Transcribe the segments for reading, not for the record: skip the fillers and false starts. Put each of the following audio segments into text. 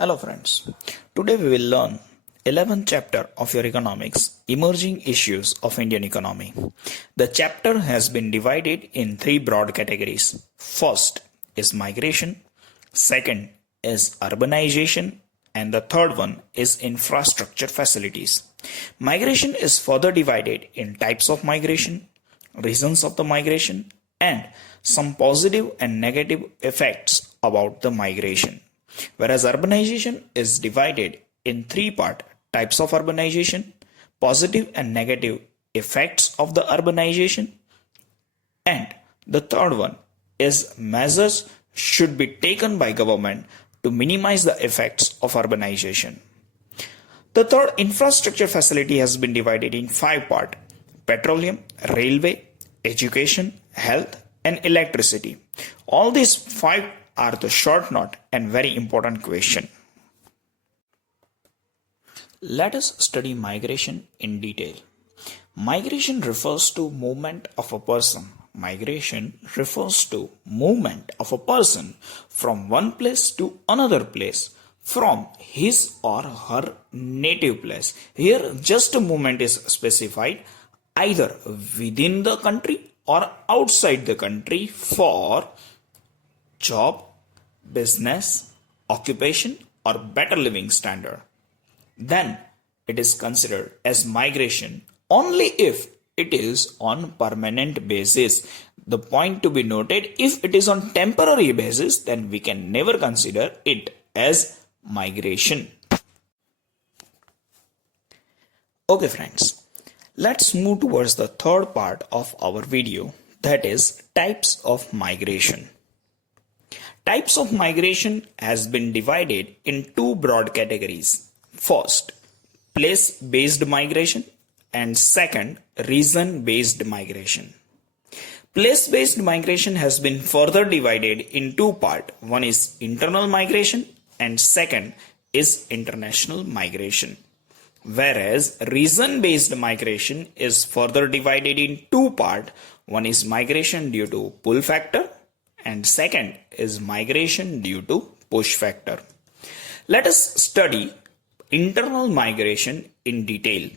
Hello friends. Today we will learn 11th chapter of your economics, emerging issues of Indian economy. The chapter has been divided in three broad categories. First is migration, second is urbanization, and the third one is infrastructure facilities. Migration is further divided in types of migration, reasons of the migration, and some positive and negative effects about the migration. Whereas urbanization is divided in three types of urbanization, positive and negative effects of the urbanization, and the third one is measures should be taken by government to minimize the effects of urbanization. The third infrastructure facility has been divided in five parts: petroleum, railway, education, health, and electricity. All these five are the short note and very important question. Let us study migration in detail. Migration refers to movement of a person. Migration refers to movement of a person from one place to another place from his or her native place. Here just a movement is specified either within the country or outside the country for job, business, occupation, or better living standard. Then it is considered as migration only if it is on permanent basis. The point to be noted, if it is on temporary basis, then we can never consider it as migration. Okay friends, let's move towards the third part of our video, that is types of migration. Types of migration has been divided in two broad categories. First, place-based migration, and second, reason-based migration. Place-based migration has been further divided in two parts. One is internal migration and second is international migration. Whereas reason-based migration is further divided in two parts. One is migration due to pull factor and second is migration due to push factor. Let us study internal migration in detail.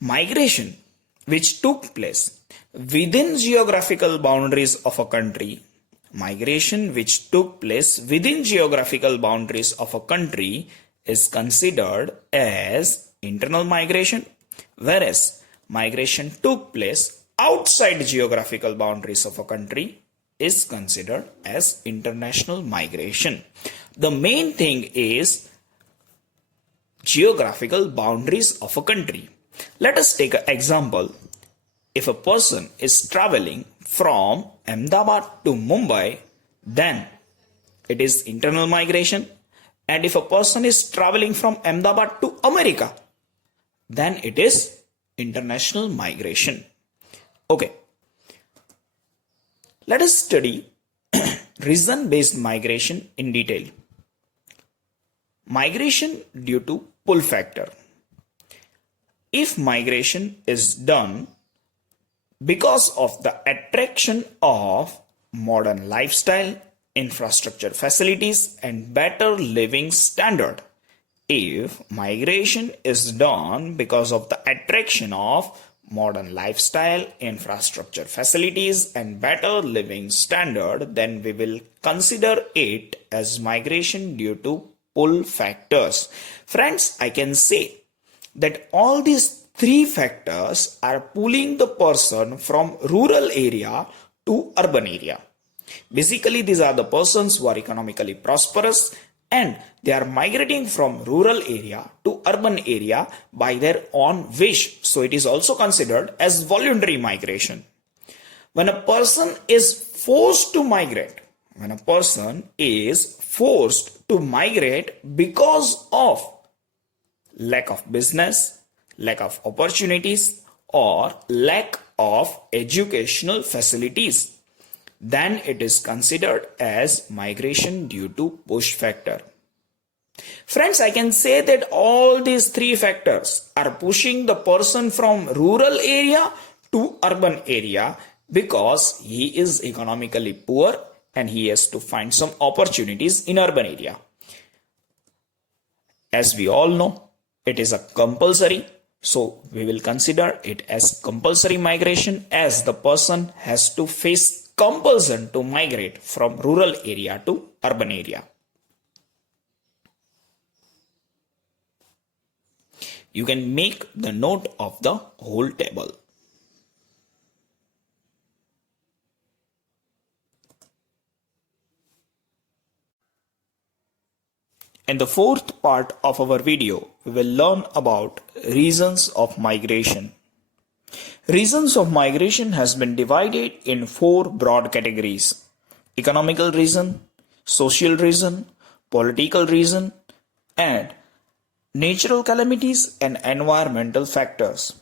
Migration which took place within geographical boundaries of a country. Migration which took place within geographical boundaries of a country is considered as internal migration, whereas migration took place outside geographical boundaries of a country is considered as international migration. The main thing is geographical boundaries of a country. Let us take an example. If a person is traveling from Ahmedabad to Mumbai, then it is internal migration. And if a person is traveling from Ahmedabad to America, then it is international migration. Okay. Let us study reason-based migration in detail. Migration due to pull factor. If migration is done because of the attraction of modern lifestyle, infrastructure facilities, and better living standard. If migration is done because of the attraction of modern lifestyle, infrastructure facilities, and better living standard, then we will consider it as migration due to pull factors. Friends, I can say that all these three factors are pulling the person from rural area to urban area. Basically, these are the persons who are economically prosperous and they are migrating from rural area to urban area by their own wish. So it is also considered as voluntary migration. When a person is forced to migrate, because of lack of business, lack of opportunities, or lack of educational facilities, then it is considered as migration due to push factor. Friends, I can say that all these three factors are pushing the person from rural area to urban area because he is economically poor and he has to find some opportunities in urban area. As we all know, it is a compulsory, so we will consider it as compulsory migration as the person has to face compulsion to migrate from rural area to urban area. You can make the note of the whole table. In the fourth part of our video, we will learn about reasons of migration. Reasons of migration has been divided in four broad categories: economical reason, social reason, political reason, and natural calamities and environmental factors.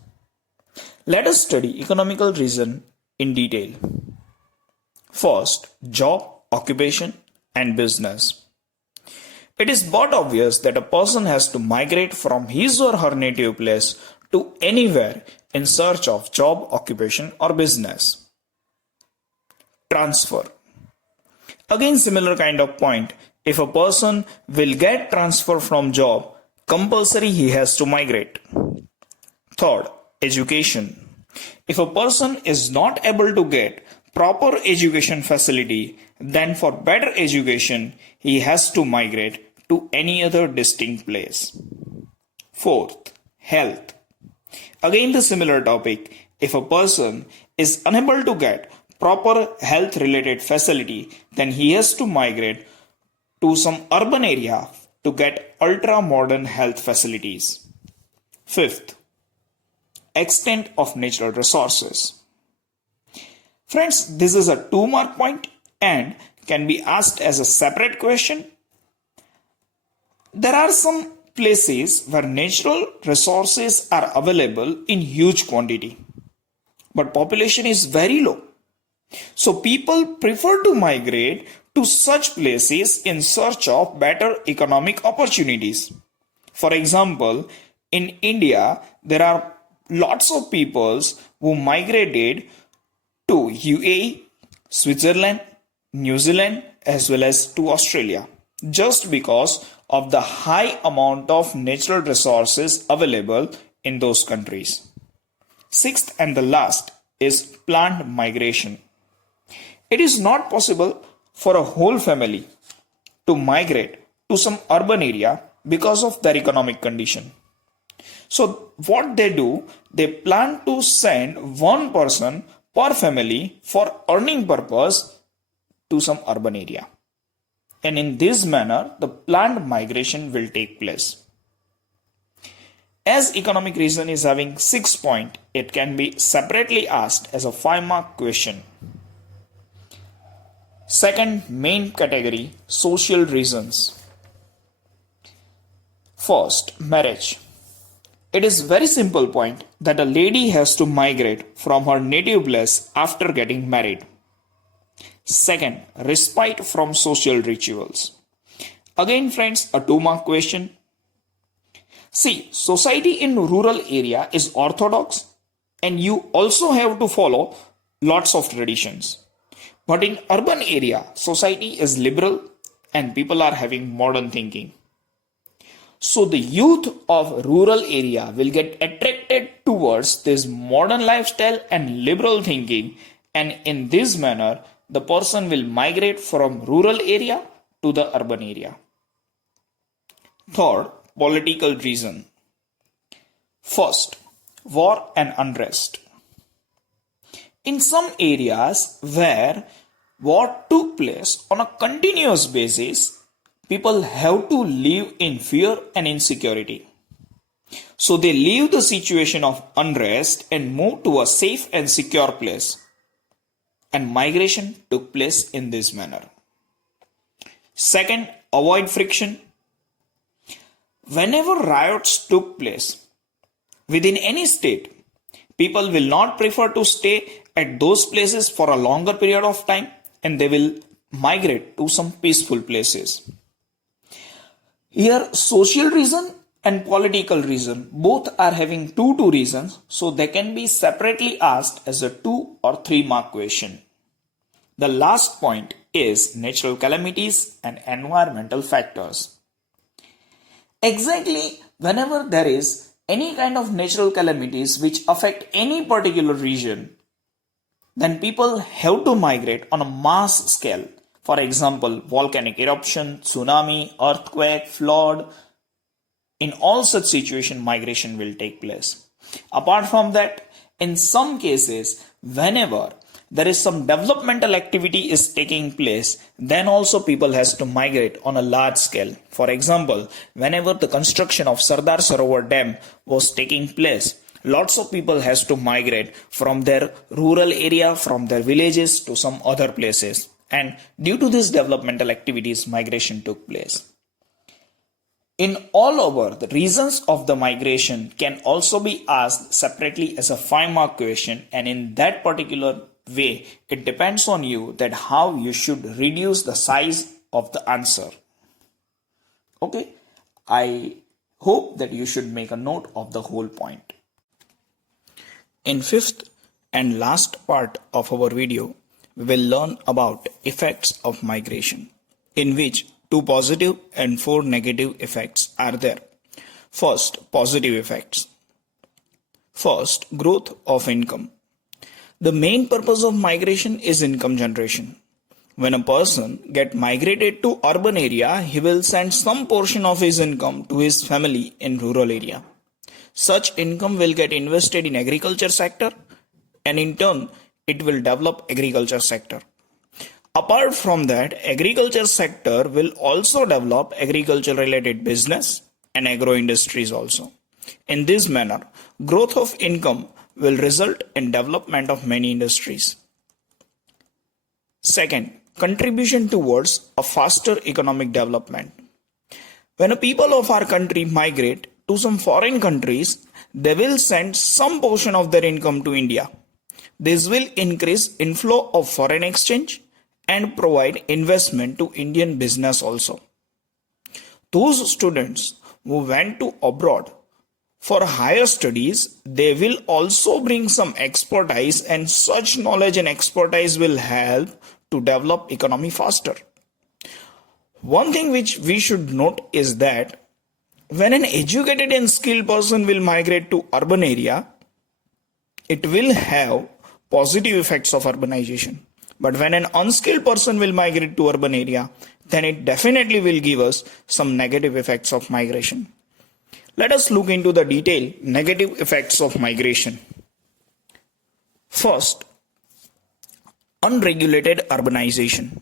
Let us study economical reason in detail. First, job, occupation, and business. It is but obvious that a person has to migrate from his or her native place to anywhere in search of job, occupation, or business. Transfer. Again, similar kind of point. If a person will get transfer from job, compulsory he has to migrate. Third, education. If a person is not able to get proper education facility, then for better education he has to migrate to any other distinct place. Fourth, health. Again the similar topic. If a person is unable to get proper health related facility, then he has to migrate to some urban area to get ultra modern health facilities. Fifth, extent of natural resources. Friends, this is a 2-mark point and can be asked as a separate question. There are some places where natural resources are available in huge quantity, but population is very low. So people prefer to migrate to such places in search of better economic opportunities. For example, in India, there are lots of peoples who migrated to UAE, Switzerland, New Zealand, as well as to Australia, just because of the high amount of natural resources available in those countries. Sixth and the last is planned migration. It is not possible for a whole family to migrate to some urban area because of their economic condition. So what they do, they plan to send one person per family for earning purpose to some urban area. And in this manner, the planned migration will take place. As economic reason is having 6 points, it can be separately asked as a 5-mark question. Second main category, social reasons. First, marriage. It is very simple point that a lady has to migrate from her native place after getting married. Second, respite from social rituals. Again friends, a 2-mark question. See, society in rural area is orthodox and you also have to follow lots of traditions. But in urban area, society is liberal and people are having modern thinking. So the youth of rural area will get attracted towards this modern lifestyle and liberal thinking, and in this manner the person will migrate from rural area to the urban area. Third, political reason. First, war and unrest. In some areas where war took place on a continuous basis, people have to live in fear and insecurity. So they leave the situation of unrest and move to a safe and secure place. And migration took place in this manner. Second, avoid friction. Whenever riots took place within any state, people will not prefer to stay at those places for a longer period of time and they will migrate to some peaceful places. Here, social reason and political reason both are having two reasons, so they can be separately asked as a 2 or 3-mark question. The last point is natural calamities and environmental factors. Exactly, whenever there is any kind of natural calamities which affect any particular region, then people have to migrate on a mass scale. For example, volcanic eruption, tsunami, earthquake, flood. In all such situations, migration will take place. Apart from that, in some cases, whenever there is some developmental activity is taking place, then also people has to migrate on a large scale. For example, whenever the construction of Sardar Sarovar Dam was taking place, lots of people has to migrate from their rural area, from their villages to some other places. And due to these developmental activities, migration took place. In all over, the reasons of the migration can also be asked separately as a 5-mark question, and in that particular way, it depends on you that how you should reduce the size of the answer. Okay, I hope that you should make a note of the whole point. In fifth and last part of our video, we will learn about effects of migration, in which 2 positive and 4 negative effects are there. First, positive effects. First, growth of income. The main purpose of migration is income generation. When a person get migrated to urban area, he will send some portion of his income to his family in rural area. Such income will get invested in agriculture sector, and in turn, it will develop agriculture sector. Apart from that, agriculture sector will also develop agriculture related business and agro industries also. In this manner, growth of income will result in development of many industries. Second, contribution towards a faster economic development. When a people of our country migrate to some foreign countries, they will send some portion of their income to India. This will increase inflow of foreign exchange and provide investment to Indian business also. Those students who went to abroad for higher studies, they will also bring some expertise, and such knowledge and expertise will help to develop economy faster. One thing which we should note is that when an educated and skilled person will migrate to urban area, it will have positive effects of urbanization. But when an unskilled person will migrate to urban area, then it definitely will give us some negative effects of migration. Let us look into the detailed negative effects of migration. First, unregulated urbanization.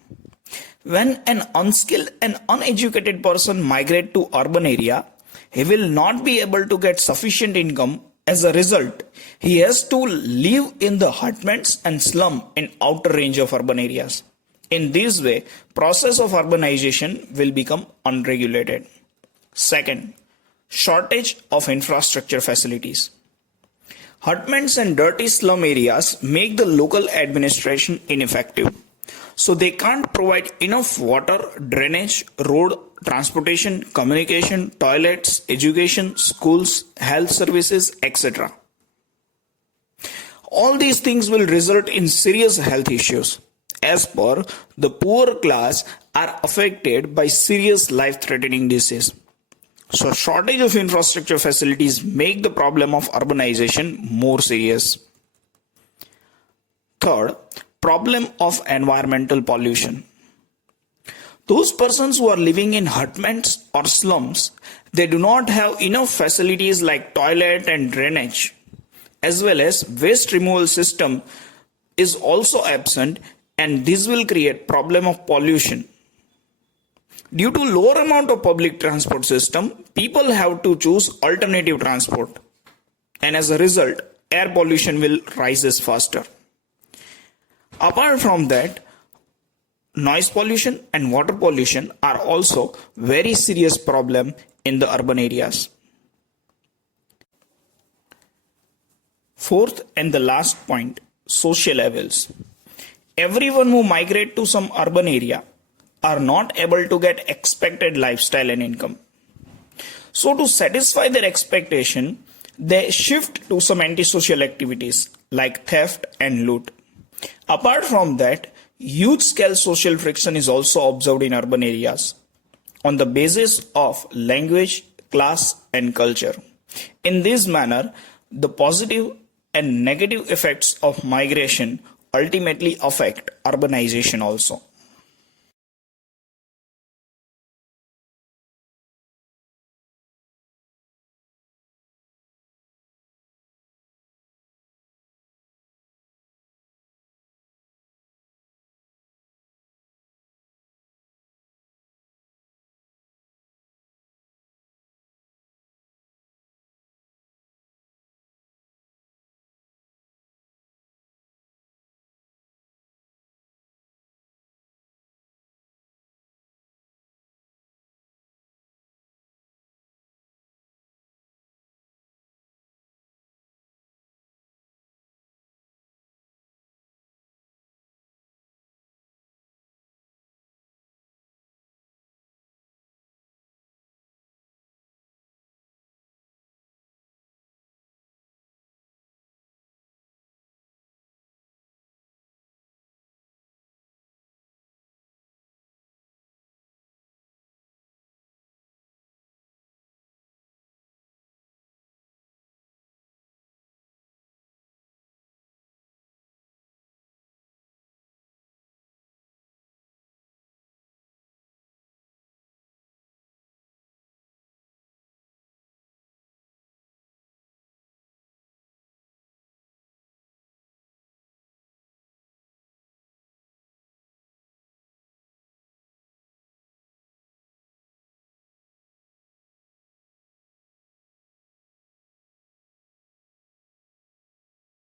When an unskilled and uneducated person migrate to urban area, he will not be able to get sufficient income. As a result, he has to live in the hutments and slum in outer range of urban areas. In this way, process of urbanization will become unregulated. Second, shortage of infrastructure facilities. Hutments and dirty slum areas make the local administration ineffective. So they can't provide enough water, drainage, road, transportation, communication, toilets, education, schools, health services, etc. All these things will result in serious health issues. As per, the poor class are affected by serious life-threatening disease. So shortage of infrastructure facilities make the problem of urbanization more serious. Third, problem of environmental pollution. Those persons who are living in hutments or slums, they do not have enough facilities like toilet and drainage, as well as waste removal system is also absent, and this will create problem of pollution. Due to lower amount of public transport system, people have to choose alternative transport, and as a result, air pollution will rises faster. Apart from that, noise pollution and water pollution are also very serious problem in the urban areas. Fourth and the last point, social levels. Everyone who migrate to some urban area are not able to get expected lifestyle and income. So to satisfy their expectation, they shift to some antisocial activities like theft and loot. Apart from that, huge scale social friction is also observed in urban areas on the basis of language, class, and culture. In this manner, the positive and negative effects of migration ultimately affect urbanization also.